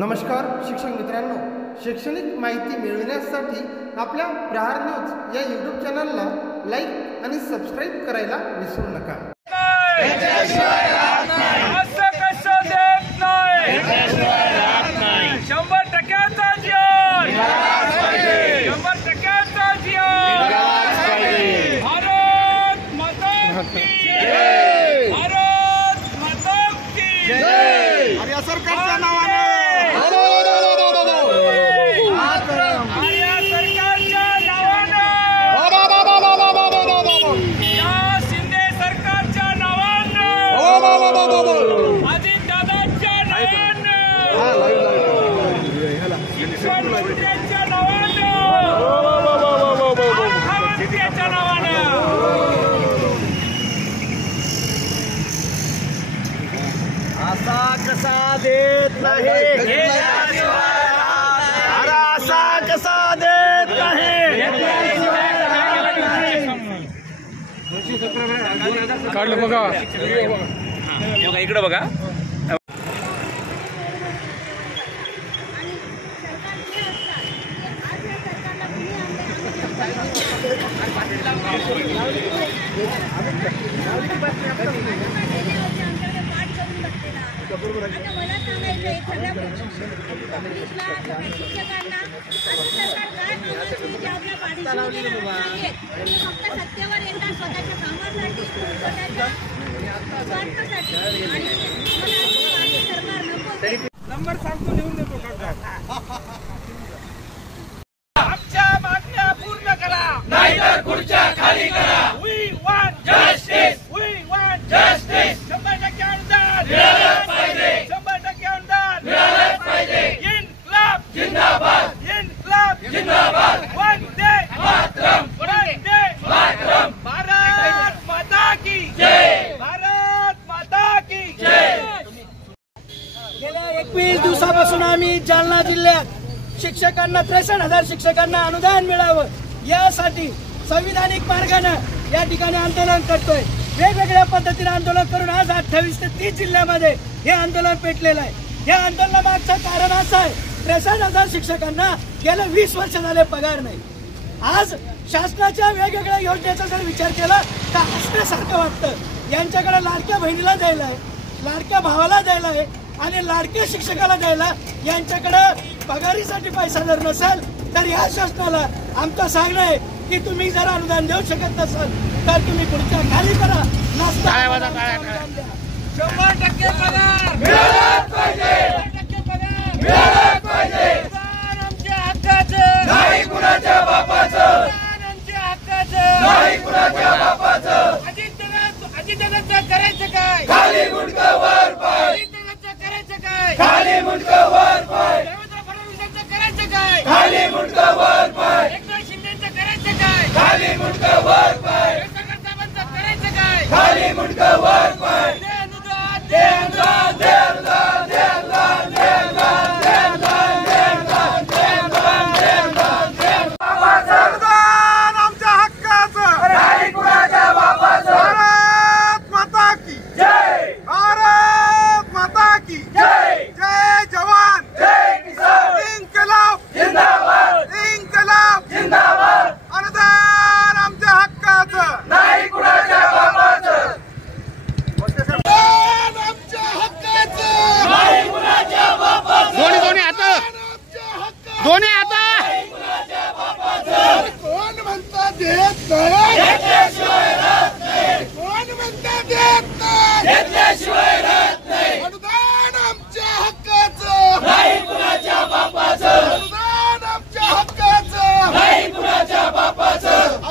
नमस्कार शिक्षक मित्रांनो, शैक्षणिक माहिती मिळविण्यासाठी आपल्या प्रहार न्यूज या यूट्यूब चॅनलला लाईक आणि सबस्क्राइब करायला विसरू नका। सरकारच्या नावाने शिंदे सरकारच्या नावाने अजितदादांच्या नावाने शिक्षण मंत्र्यांच्या नावाने मुख्यमंत्र्यांच्या नावाने असा कसा देत नाही, अरे असा कसा देत नाही। काढलं बघा, इकडे बघा। आता मला सांगायचं एखाद्या शिक्षकांना असं सरकार काय मागतं तुमच्या आपल्या पाठीशी उभे राहत नाहीये। तुम्ही फक्त सत्तेवर येतात स्वतःच्या कामासाठी, स्वतःच्या स्वार्थासाठी आणि मला सरकार नको। नंबर सांगतो, लिहून देतो काका। आमच्या मागण्या पूर्ण करा, नाहीतर खुर्च्या खाली करा। We want justice, we want justice. 100% अनुदान मिळालंच पाहिजे, 100% अनुदान मिळालंच पाहिजे। इन्क्लाब जिंदाबाद, इन्क्लाब जिंदाबाद। वंदे मातरम, वंदे मातरम। भारत माता की जय, भारत माता की जय। गेल्या 21 दिवसापासून आम्ही जालना जिल्ह्यात शिक्षकांना 63,000 शिक्षकांना अनुदान मिळावं यासाठी संविधानिक मार्गाने या ठिकाणी आंदोलन करतोय। वेगवेगळ्या पद्धतीने आंदोलन करून आज 28 ते 30 जिल्ह्यामध्ये हे आंदोलन पेटलेलं आहे। या आंदोलनामागचं कारण असं आहे, 63,000 शिक्षकांना गेल्या 20 वर्ष झाले पगार नाही। आज शासनाच्या वेगवेगळ्या योजनेचा जर विचार केला तर हसण्यासारखं वाटतं। यांच्याकडे लाडक्या बहिणीला द्यायला आहे, लाडक्या भावाला द्यायला आहे आणि लाडक्या शिक्षकाला द्यायला, यांच्याकडे पगारीसाठी पैसा जर नसेल तर या शासनाला आमचं सांगणं आहे की तुम्ही जर अनुदान देऊ शकत नसाल तर तुम्ही खुर्च्या खाली करा, नसता 100% पगार मिळालाच पाहिजे, 100% पगार मिळालाच पाहिजे। अनुदान आमच्या हक्काचं, नाही कुणाच्या बापाचं, अनुदान आमच्या हक्काचं, नाही कुणाच्या बापाचं। अजितदादांचं करायचं काय, खाली मुंडकं वर पाय, अजितदादांचं करायचं काय, खाली मुंडकं वर पाय, देवेंद्र फडणवीसांचं करायचं काय, खाली मुंडकं वर पाय, एकनाथ शिंदेचं करायचं काय, खाली मुंडकं वर पाय, साहेबांचं करायचं काय, खाली मुंडकं वर पाय। दे अनुदान, दे अनुदान, दे अनुदान, दे अनुदान, दे अनुदान, दे अनुदान, दे अनुदान, दे अनुदान, दे अनुदान, दे अनुदान। अनुदान आमच्या हक्काचं, नाही कुणाच्या बापाचं। भारत माता की जय, भारत माता की जय, जय जवान, जय किसान, इन्कलाब जिंदाबाद, इन्कलाब जिंदाबाद। अनुदान आमच्या हक्काचं, नाही कुणाच्या बापाचं, अनुदान आमच्या हक्काचं, नाही कुणाच्या बापाचं, दोन्ही आता, आमच्या हक्काचं, दोन्ही आता। कुणाच्या बापाचं। कोण म्हणता देत नाही, घेतल्याशिवाय राहत नाही, कोण म्हणता देत नाही, घेतल्याशिवाय राहत नाही, अनुदान आमच्या हक्काचं, नाही कुणाच्या बापाचं, अनुदान आमच्या हक्काचं। नाही कुणाच्या बापाचं।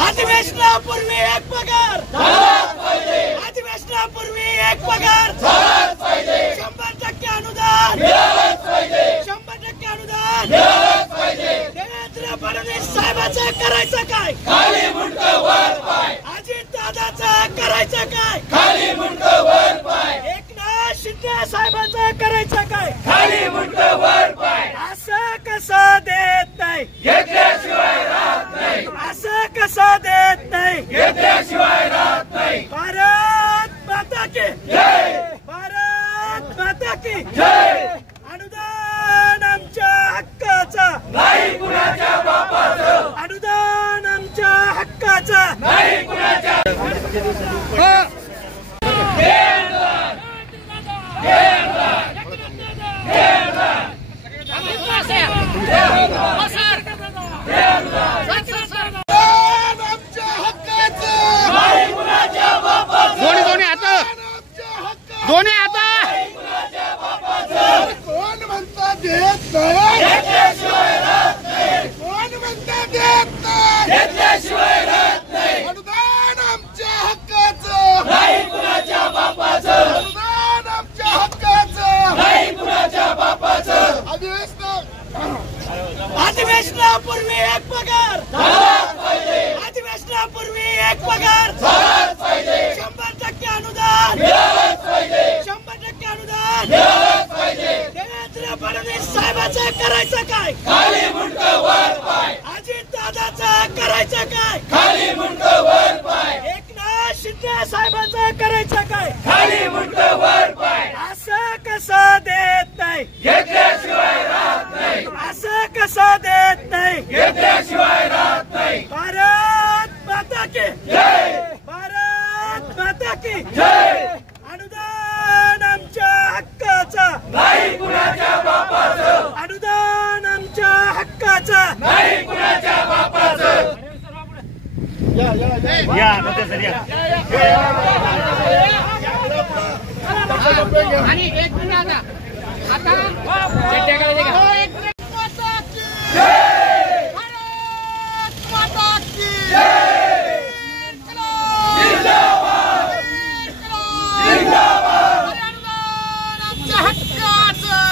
अधिवेशनापूर्वी एक पगार झालाच पाहिजे, अधिवेशनापूर्वी एक पगार झालाच पाहिजे, 100% अनुदान मिळालंच पाहिजे, 100% अनुदान मिळालंच पाहिजे। देवेंद्र फडणवीस साहेबांचं करायचं काय, खाली मुंडकं वर पाय, अजितदादाचं करायचं काय, खाली मुंडकं वर पाय, एकनाथ शिंदे साहेबांचं करायचं काय, खाली मुंडकं वर पाय। असं कसं देत नाही, घेतल्याशिवाय राहत नाही, असं कसं देत नाही, घेतल्याशिवाय राहत नाही। भारत माता की जय भारत माता माता की जय. अनुदान आमच्या हक्काचं नाही कुणाच्या बापाचं. अनुदान आमच्या हक्काचं नाही कुणाच्या. दोन्ही आता कोण म्हणता देत नाही घेतल्याशिवाय राहत नाही. कोण म्हणता देत नाही घेतल्याशिवाय राहत नाही. अनुदान आमच्या हक्काचं नाही कुणाच्या बापाचं. अनुदान आमच्या हक्काचं नाही कुणाच्या बापाचं. अधिवेशनापूर्वी एक पगार झालाच पाहिजे. अधिवेशनापूर्वी एक पगार झालाच पाहिजे. 100% अनुदान मिळालंच पाहिजे. 100% अनुदान मिळालंच पाहिजे. देवेंद्र फडणवीस साहेबांचं करायचं काय? खाली मुंडकं वर पाय. अजित दादाचं करायचं काय? खाली मुंडकं वर पाय. एकनाथ शिंदे साहेबांचं करायचं काय? खाली मुंडकं वर पाय. असं कसं देत नाही? घेतल्याशिवाय राहत नाही. असं कसं देत नाही? घेतल्याशिवाय राहत नाही. भारत माता की जय. भारत माता की जय. अनुदान आमच्या हक्काचं नाही कुणाच्या बापाचं. अनुदान आमच्या हक्काचं नाही कुणाच्या बापाचं. आणि एक मिनिट आता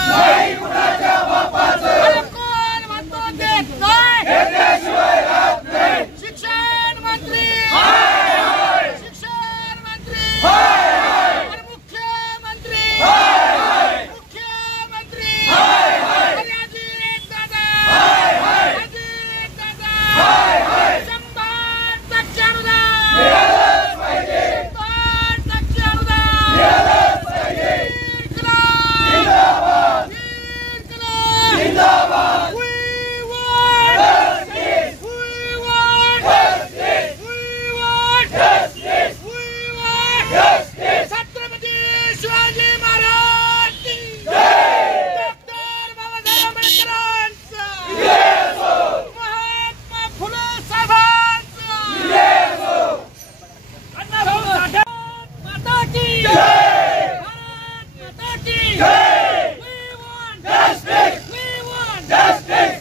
नाही कुणाच्या बापाचं. कोण म्हणतो देत नाही? घेतल्याशिवाय राहत नाही. शिक्षण मंत्री शिक्षण मंत्री आणि मुख्यमंत्री मुख्यमंत्री आणि अजित दादा 100% अनुदान मिळालंच पाहिजे. 100% अनुदान मिळालंच पाहिजे. जिंदाबाद. जिंदाबाद. We want Justice. we want Justice. we want Justice. we want Justice. Chhatrapati Shivaji Maharaj की जय. डॉक्टर बाबासाहेब आंबेडकरांचा Yes, oh. महात्मा फुले साहेबांचा Yes, oh. अण्णाभाऊ साठे माता की जय. भारत माता की जय. We want Justice. we want Justice.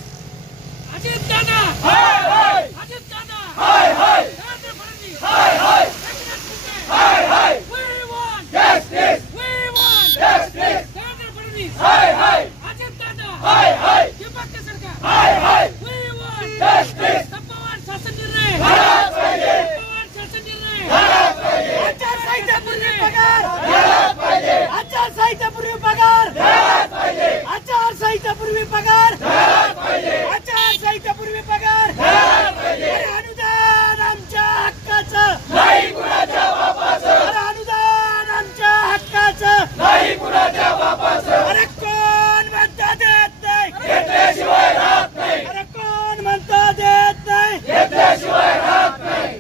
Ajit Dada high high. Ajit Dada high high. Devendra Fadnavis high high. Eknath Shinde high high. We want Justice. we want Justice. Devendra Fadnavis हाय हाय. अजित दादा हाय हाय. दीपक सरकार हाय हाय. We want Justice. तत्ववान शासन निर्णय झालाच पाहिजे. तत्ववान शासन निर्णय झालाच पाहिजे. आचारसंहितेपूर्वी पगार झालाच पाहिजे. आचारसंहितेपूर्वी पगार झालाच पाहिजे. आचारसंहितेपूर्वी पगार झालाच पाहिजे. आचारसंहितेपूर्वी पगार झालाच पाहिजे. अरे अनुदान आमच्या हक्काचं नाही कुणाच्या बापाचं. अरे अनुदान आमच्या हक्काचं नाही कुणाच्या बापाचं. अरे कोण म्हणतं देत नाही? घेतल्याशिवाय राहत नाही. अरे कोण म्हणतं देत नाही? घेतल्याशिवाय राहत नाही.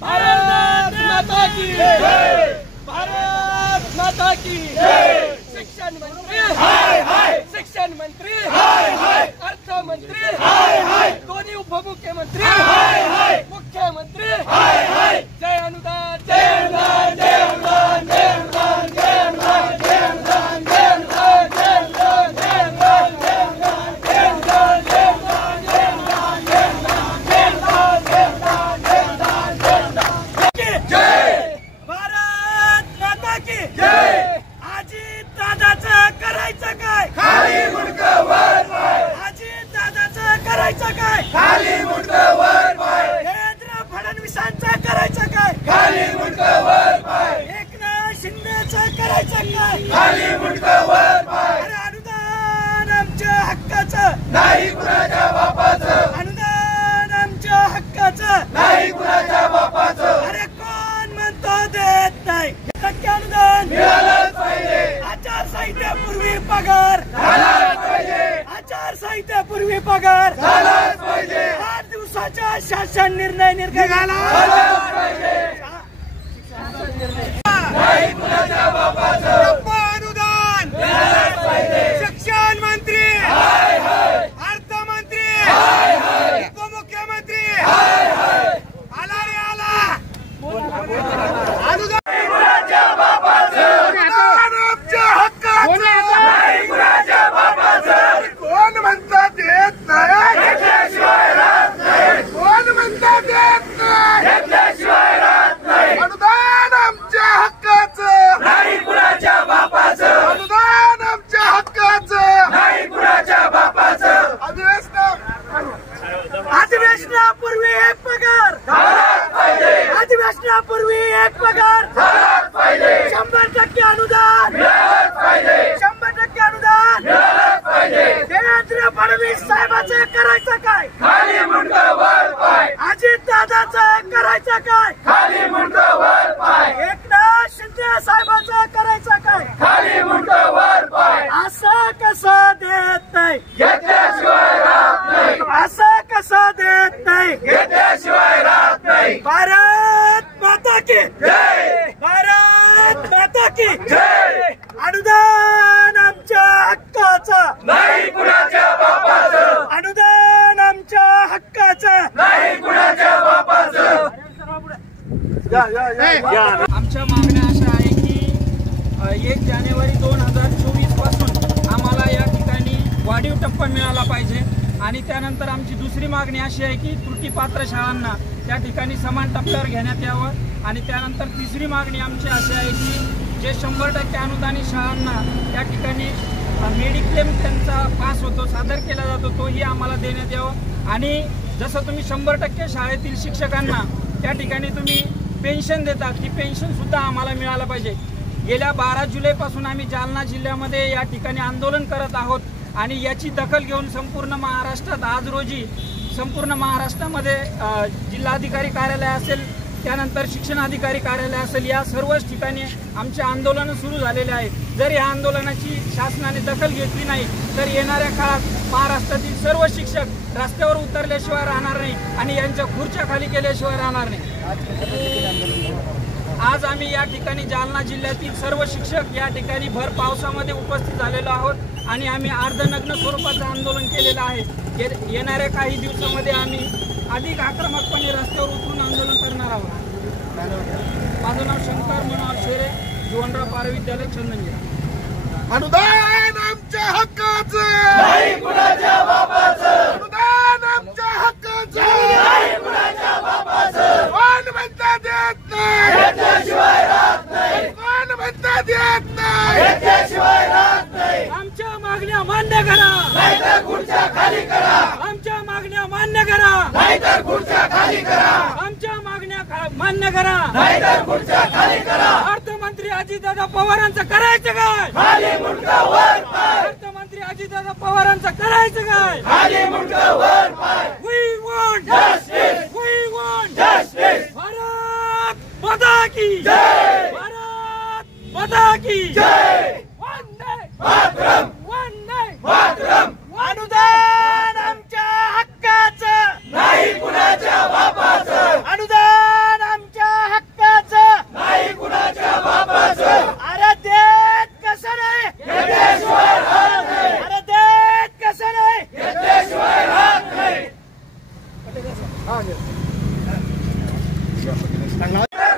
भारत माता की जय. भारत माता की जय. शिक्षण मंत्री हाय हाय. शिक्षण मंत्री हाय हाय. अर्थमंत्री हाय हाय. दोन्ही उपमुख्यमंत्री हाय हाय. मुख्यमंत्री हाय हाय. जय अनुदान जय अनुदान. जय अनुदान. जय अनुदान. जय अनुदान. जय अनुदान. जय अनुदान. जय अनुदान. जय अनुदान. जय अनुदान. जय अनुदान. जय अनुदान. जय अनुदान. जय अनुदान. जय अनुदान. जय अनुदान. जय अनुदान. जय अनुदान. जय. भारत माता की जय. अजित दादाचं करायचं काय? खाली मुंडकं वर पाय. अजित दादाचं करायचं काय? खाली मुंडकं वर पाय. देवेंद्र फडणवीसांचं करायचं काय? खाली मुंडकं वर पाय. एकनाथ शिंदेचं करायचं काय? खाली मुंडकं वर पाय. अरे अनुदान आमच्या हक्काचं नाही कुणाच्या बापाचं. अनुदान आमच्या हक्काचं नाही कुणाच्या बापाचं. अरे कोण म्हणतो देत नाही? 100% अनुदान मिळालंच पाहिजे. आचारसंहिते आचारसंहितेपूर्वी पगार आचारसंहितेपूर्वी पगार 8 दिवसाचा शासन निर्णय निर्गला अनुदान शिक्षण मंत्री अर्थमंत्री उपमुख्यमंत्री आला रे आला अनुदान कोण म्हणतात देत नाही कोण म्हणतात देत नाही अनुदान आमच्या हक्काचं नाही कुणाच्या बापाचं अनुदान आमच्या हक्काचं नाही कुणाच्या बापाचं अधिवेशनापूर्वी एक पगार अधिवेशनापूर्वी एक पगार 100% अनुदान 100% अनुदान देवेंद्र फडणवीस साहेबांचं करायचं काय खाली मुंडकं वर पाय अजित दादाचं करायचं काय खाली मुंडकं वर पाय एकनाथ शिंदे साहेबांचं करायचं काय खाली मुंडकं वर पाय असं कसं देत नाही घेतल्याशिवाय राहत नाही असं कसं देत नाही घेतल्याशिवाय राहत नाही भारत माता की जय भारत माता की जय अनुदान आमच्या हक्काचं नाही कुणाच्या बापाचं अनुदान आमच्या हक्काचं नाही कुणाच्या बापाचं आमच्या मागण्या अशा आहे की 1 जानेवारी 2024 पासून आम्हाला या ठिकाणी वाढीव टप्पा मिळाला पाहिजे आणि त्यानंतर आमची दुसरी मागणी अशी आहे की त्रुटीपात्र शाळांना त्या ठिकाणी समान टप्प्यावर घेण्यात यावं आणि त्यानंतर तिसरी मागणी आमची अशी आहे की जे 100% अनुदानित शाळांना त्या ठिकाणी मेडिक्लेम त्यांचा पास होतो सादर केला जातो तोही आम्हाला देण्यात यावं आणि जसं तुम्ही 100% शाळेतील शिक्षकांना त्या ठिकाणी तुम्ही पेन्शन देता ती पेन्शन सुद्धा आम्हाला मिळालं पाहिजे। गेल्या 12 जुलैपासून आम्ही जालना जिल्ह्यामध्ये या ठिकाणी आंदोलन करत आहोत आणि याची दखल घेऊन संपूर्ण महाराष्ट्रात आज रोजी संपूर्ण महाराष्ट्रामध्ये जिल्हाधिकारी कार्यालय असेल त्यानंतर शिक्षणाधिकारी कार्यालय असेल या सर्वच ठिकाणी आमचे आंदोलन सुरू झालेले आहे। जर या आंदोलनाची शासनाने दखल घेतली नाही तर येणाऱ्या काळात महाराष्ट्रातील सर्व शिक्षक रस्त्यावर उतरल्याशिवाय राहणार नाही आणि यांच्या खुर्च्या खाली केल्याशिवाय राहणार नाही। आज आम्ही या ठिकाणी जालना जिल्ह्यातील सर्व शिक्षक या ठिकाणी भर पावसामध्ये उपस्थित झालेलो आहोत आणि आम्ही अर्धनग्न स्वरूपाचं आंदोलन केलेलं आहे। येणाऱ्या काही दिवसामध्ये आम्ही अधिक आक्रमकपणे रस्त्यावर उतरून आंदोलन करणार आहोत। माझं नाव शंकर मनोहर शेरे, जीवनराव पार विद्यालय चंदनजिरा। अनुदान आमच्या हक्काचं नाही कुणाच्या बापाचं अनुदान आमच्या हक्काचं नाही कुणाच्या बापाचं कोण म्हणता देत नाही घेतल्याशिवाय राहत नाही कोण म्हणता देत नाही घेतल्याशिवाय राहत नाही आमच्या मागण्या मान्य करा नाहीतर खुर्च्या खाली करा आमच्या मागण्या मान्य करा नाहीतर खुर्च्या खाली करा आमच्या मागण्या मान्य करा नाहीतर खुर्च्या खाली करा अर्थमंत्री अजितदादा पवारांचं करायचं काय खाली मुंडकं वर पाय अर्थमंत्री अजितदादा पवारांचं करायचं काय खाली मुंडकं वर पाय We want Justice! We want Justice! Bharat माता की जय भारत माता की जय वंदे मातरम वंदे मातरम अनुदान आमच्या हक्काचं नाही कुणाच्या बापाचं अनुदान आमच्या हक्काचं नाही कुणाच्या बापाचं अरे देत कसं नाही घेतल्याशिवाय राहत नाही अरे देत कसं नाही घेतल्याशिवाय राहत नाही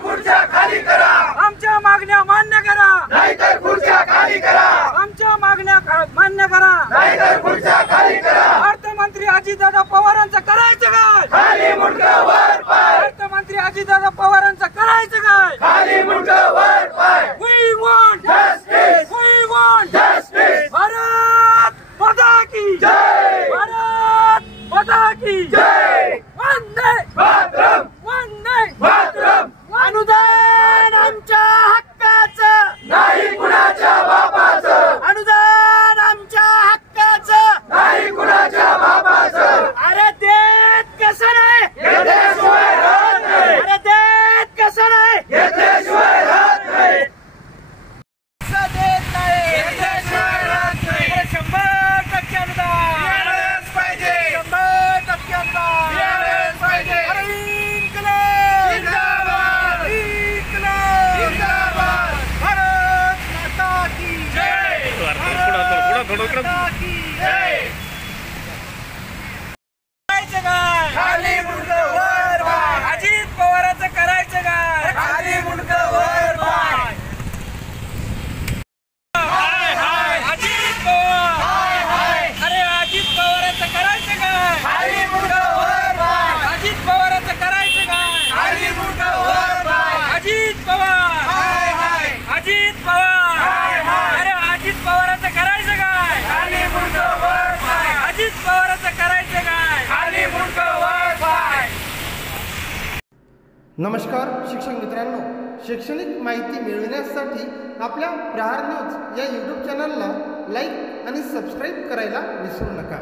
खुर्च्या खाली करा आमच्या मागण्या मान्य करा नाहीतर खुर्च्या खाली करा आमच्या मागण्या मान्य करा नाहीतर खुर्च्या खाली करा अर्थमंत्री अजितदादा पवारांचं करायचं काय खाली मुंडकं वर पाय अर्थमंत्री अजितदादा पवारांचं करायचं काय खाली मुंडकं वर पाय We want Justice! We want Justice! Bharat माता की जय भारत माता की जय वंदे मातरम वंदे मातरम अनुदान आमच्या हक्काचं नाही कुणाच्या बापाचं अनुदान आमच्या हक्काचं नाही कुणाच्या बापाचं अरे देत कसं नाही घेतल्याशिवाय राहत नाही अरे देत कसं नाही घेतल्याशिवाय राहत नाही कसं देत नाही घेतल्याशिवाय करायचं काय खाली मुंडकं वर पाय अजित पवाराचं करायचं काय खाली मुंडकं वर पाय हाय हाय अजित पवार हाय हाय अरे अजित पवाराचं करायचं काय खाली मुंडकं वर पाय अजित पवाराचं करायचं काय खाली मुंडकं वर पाय अजित पवार हाय हाय अजित पवार हाय हाय अरे अजित पवाराचं करायचं काय खाली मुंडकं वर पाय अजित पवाराचं करायचं काय खाली मुंडकं वर पाय नमस्कार शिक्षक मित्रांनो, शैक्षणिक माहिती मिळविण्यासाठी आपल्या प्रहार न्यूज या यूट्यूब चॅनलला लाईक आणि सबस्क्राईब करायला विसरू नका.